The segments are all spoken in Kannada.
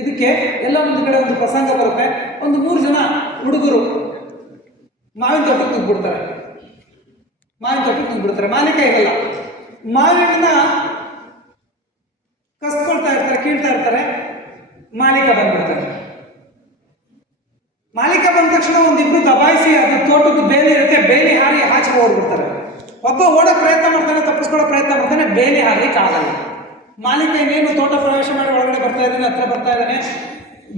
ಇದಕ್ಕೆ ಎಲ್ಲ ಒಂದು ಕಡೆ ಒಂದು ಪ್ರಸಂಗ ಬರುತ್ತೆ. ಒಂದು 3 ಜನ ಹುಡುಗರು ಮಾವಿನ ತೋಟಕ್ಕೆ ನುಗ್ಬಿಡ್ತಾರೆ. ಮಾಲೀಕ ಇರಲ್ಲ. ಮಾವಿನ ಕಸ್ಕೊಳ್ತಾ ಇರ್ತಾರೆ, ಕೀಳ್ತಾ ಇರ್ತಾರೆ. ಮಾಲೀಕ ಬಂದ್ಬಿಡ್ತಾರೆ. ಮಾಲೀಕ ಬಂದ ತಕ್ಷಣ ಒಂದಿಬ್ರು ದಬಾಯಿಸಿ ಅದು ತೋಟದ ಬೇಲಿ ಇರುತ್ತೆ, ಬೇಲಿ ಹಾರಿ ಆಚೆ ಓಡ್ಬಿಡ್ತಾರೆ. ಒಬ್ಬ ಓಡೋಕೆ ಪ್ರಯತ್ನ ಮಾಡ್ತಾನೆ, ತಪ್ಪಿಸ್ಕೊಳ್ಳೋ ಪ್ರಯತ್ನ ಮಾಡ್ತಾನೆ, ಬೇಲಿ ಹಾರ್ಲಿಕ್ಕೆ ಆಗಲ್ಲ. ಮಾಲೀಕ ಇನ್ನೇನು ತೋಟ ಪ್ರವೇಶ ಮಾಡಿ ಒಳಗಡೆ ಬರ್ತಾ ಇದ್ದಾನೆ, ಹತ್ರ ಬರ್ತಾ ಇದ್ದಾನೆ.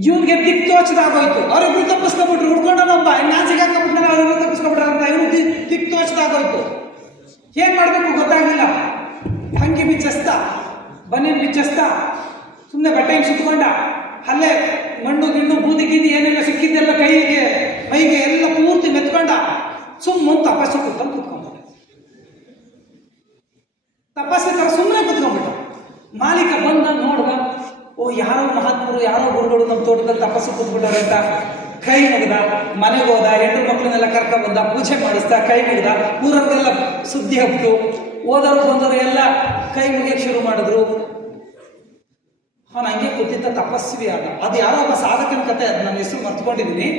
ಇವನ್ಗೆ ದಿಕ್ ತೋಚದಾಗೋಯ್ತು. ಅವರಿಬ್ರು ತಪ್ಪಿಸ್ಕೊಬಿಟ್ರು. ಹುಡ್ಕೊಂಡನೊಬ್ಬ ನಾನು ಸಿಗಾಕೊಂಡ್ಬಿಟ್ಟಾನೆ, ಅವರಿಬ್ರು ತಪ್ಪಿಸ್ಕೊಬಿಟ್ರೆ ಅಂತ ಇವ್ರು ದಿಕ್ ತೋಚದಾಗೋಯ್ತು. ಏನ್ ಮಾಡ್ಬೇಕು ಗೊತ್ತಾಗ್ಲಿಲ್ಲ. ಹಂಗೆ ಬಿಚ್ಚಿಸ್ತಾ, ಬನ್ನಿನ್ ಬಿಚ್ಚಿಸ್ತಾ, ಸುಮ್ಮನೆ ಬಟ್ಟೆ ಸುತ್ಕೊಂಡ, ಅಲ್ಲೇ ಮಣ್ಣು ಗಿಣ್ಣು ಬೂದಿ ಗೀದಿ ಏನೆಲ್ಲ ಸಿಕ್ಕಿದ್ದೆಲ್ಲ ಕೈಗೆ ಮೈಗೆ ಎಲ್ಲ ಪೂರ್ತಿ ಮೆತ್ಕೊಂಡ ಸುಮ್ಮನೆ ತಪಸ್ಸು ಕೂತ್ಕೊಂಡ್ಬಿಟ್ಟ. ಸುಮ್ಮನೆ ಕೂತ್ಕೊಂಡ್ಬಿಟ್ಟ. ಮಾಲೀಕ ಬಂದ ನೋಡ್ದ, ಓ ಯಾರೋ ಮಹಾತ್ಮರು, ಯಾರೋ ಗುರುಗಳು ನಮ್ಮ ತೋಟದಲ್ಲಿ ತಪಸ್ಸು ಕೂತ್ಬಿಟ್ಟವ್ರೆ ಅಂತ ಕೈ ಮುಗಿದ. ಮನೆಗೆ ಹೋದ, ಹೆಣ್ಣು ಮಕ್ಕಳನ್ನೆಲ್ಲ ಕರ್ಕೊಂಡು ಬಂದ, ಪೂಜೆ ಮಾಡಿಸ್ದ, ಕೈ ಮುಗಿದ. ಊರವ್ರಿಗೆಲ್ಲ ಸುದ್ದಿ ಹಬ್ಬಿತು. ಓದೋರು ಬಂದವರು ಎಲ್ಲ ಕೈ ಮುಗಿಯಕ್ಕೆ ಶುರು ಮಾಡಿದ್ರು. ಅವನು ಹಂಗೆ ಕೂತಿದ್ದ, ತಪಸ್ವಿ ಆದ. ಅದು ಯಾರೋ ಒಬ್ಬ ಸಾಧಕನ ಕತೆ, ಅದು ನನ್ನ ಹೆಸರು ಮರ್ತ್ಕೊಂಡಿದ್ದೀನಿ.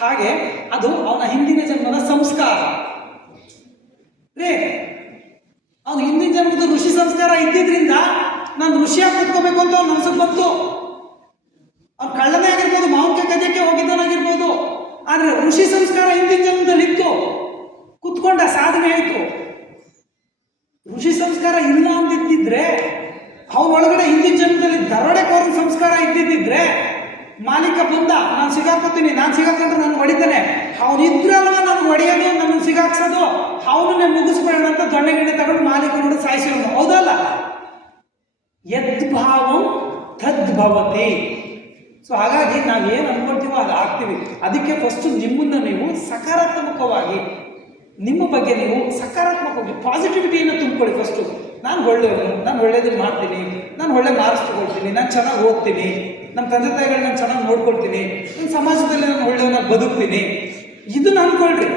ಹಾಗೆ ಅದು ಅವನ ಹಿಂದಿನ ಜನ್ಮದ ಸಂಸ್ಕಾರ ರೇ. ಅವನು ಹಿಂದಿನ ಜನ್ಮದ ಋಷಿ ಸಂಸ್ಕಾರ ಇದ್ದಿದ್ರಿಂದ ನಾನು ಋಷಿಯಾಗಿ ಕೂತ್ಕೋಬೇಕು ಅಂತ ಅವ್ನು ಮನಸ್ಸಿಗೆ ಬಂತು. ಅವ್ನು ಕಳ್ಳನೇ ಆಗಿರ್ಬೋದು, ಮಾವಿನಕಾಯಿ ಕದಿಯಕ್ಕೆ ಹೋಗಿದ್ದವನಾಗಿರ್ಬೋದು, ಆದ್ರೆ ಋಷಿ ಸಂಸ್ಕಾರ ಹಿಂದಿನ ಜನ್ಮದಲ್ಲಿ ಇತ್ತು. ಕುತ್ಕೊಂಡ, ಸಾಧನೆ ಆಯಿತು. ಋಷಿ ಸಂಸ್ಕಾರ ಇಲ್ಲ ಅಂದಿದ್ದಿದ್ರೆ, ಅವನೊಳಗಡೆ ಹಿಂದಿನ ಜನ್ಮದಲ್ಲಿ ದರೋಡೆಕೋರನ ಸಂಸ್ಕಾರ ಇದ್ದಿದ್ದಿದ್ರೆ, ಮಾಲೀಕ ಬಂದ, ನಾನು ಸಿಗಾಕೋತೀನಿ, ನಾನು ಸಿಗಾಕೊಂಡ್ರೆ ನಾನು ಹೊಡಿತಾನೆ, ಅವನಿದ್ರಲ್ವ ನಾನು ಹೊಡೆಯೋದು, ನನ್ನ ಸಿಗಾಕ್ಸೋದು, ಅವನನ್ನೇ ಮುಗಿಸ್ಬೇಡ ಅಂತ ದೊಣ್ಣೆ ಗಿಣ್ಣೆ ತಗೊಂಡು ಮಾಲೀಕ ನೋಡಿ ಸಾಯಿಸೋನು. ಹೌದಲ್ಲ? ಯದ್ಭಾವಂ ತದ್ಭವತಿ. ಸೊ ಹಾಗಾಗಿ ನಾವೇನು ಅನ್ಕೊಳ್ತೀವೋ ಅದು ಆಗ್ತೀವಿ. ಅದಕ್ಕೆ ಫಸ್ಟ್ ನಿಮ್ಮನ್ನ ನೀವು ಸಕಾರಾತ್ಮಕವಾಗಿ, ನಿಮ್ಮ ಬಗ್ಗೆ ನೀವು ಸಕಾರಾತ್ಮಕವಾಗಿ ಪಾಸಿಟಿವಿಟಿಯನ್ನು ತುಂಬಿಕೊಳ್ಳಿ. ಫಸ್ಟು ನಾನು ಒಳ್ಳೆಯವನು, ನಾನು ಒಳ್ಳೇದನ್ನು ಮಾಡ್ತೀನಿ, ನಾನು ಒಳ್ಳೆ ಮಾರ್ಕ್ಸ್ ತಗೊಳ್ತೀನಿ, ನಾನು ಚೆನ್ನಾಗಿ ಓದ್ತೀನಿ, ನಮ್ಮ ತಂದೆ ತಾಯಿಗಳನ್ನ ನಾನು ಚೆನ್ನಾಗಿ ನೋಡ್ಕೊಳ್ತೀನಿ, ನನ್ನ ಸಮಾಜದಲ್ಲಿ ನಾನು ಒಳ್ಳೆಯವನಾಗಿ ಬದುಕ್ತೀನಿ, ಇದನ್ನು ಅಂದ್ಕೊಳ್ರಿ.